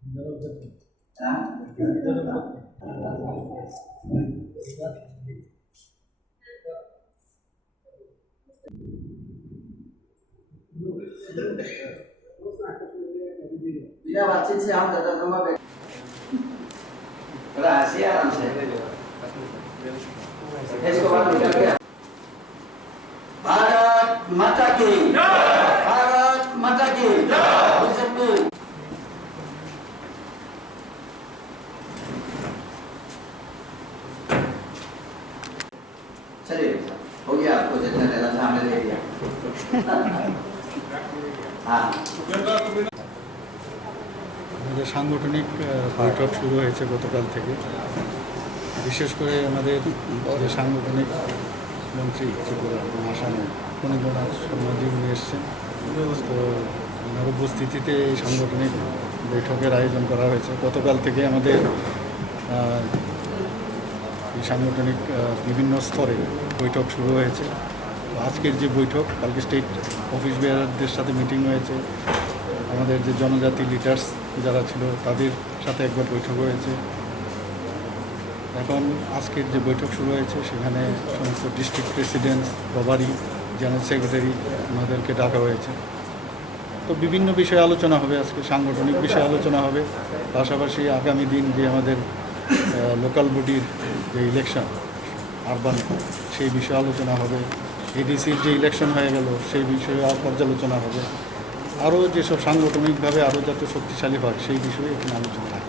Bila baca siang tetap rumah baik. Rahasia langsung. Bharat Mata Ki. Bharat Mata Ki. BJP. चलिए हो गया आपको जितना लेना था हमने ले लिया। हाँ আমাদের সাংগঠনিক বৈঠক শুরু হয়েছে গতকাল থেকে। বিশেষ করে আমাদের যে সাংগঠনিক মন্ত্রী ত্রিপুরা এবং আসামে ফণীন্দ্রনাথ শর্মাজি উনি এসছেন, তো ওনার উপস্থিতিতে এই সাংগঠনিক বৈঠকের আয়োজন করা হয়েছে। গতকাল থেকে আমাদের এই সাংগঠনিক বিভিন্ন স্তরে বৈঠক শুরু হয়েছে। আজকের যে বৈঠক, কালকে স্টেট অফিস বেয়ারদের সাথে মিটিং হয়েছে, আমাদের যে জনজাতি লিডার্স যারা ছিল তাদের সাথে একবার বৈঠক হয়েছে। এখন আজকের যে বৈঠক শুরু হয়েছে সেখানে সমস্ত ডিস্ট্রিক্ট প্রেসিডেন্ট, প্রভারী, জেনারেল সেক্রেটারি ওনাদেরকে ডাকা হয়েছে। তো বিভিন্ন বিষয়ে আলোচনা হবে, আজকে সাংগঠনিক বিষয়ে আলোচনা হবে, পাশাপাশি আগামী দিন যে আমাদের লোকাল বডির যে ইলেকশন আরবানে সেই বিষয়ে আলোচনা হবে। এডিসির যে ইলেকশন হয়ে গেল সেই বিষয়ে পর্যালোচনা হবে। আরও যেসব সাংগঠনিকভাবে আরও যাতে শক্তিশালী হয় সেই বিষয়ে এখানে আলোচনা হবে।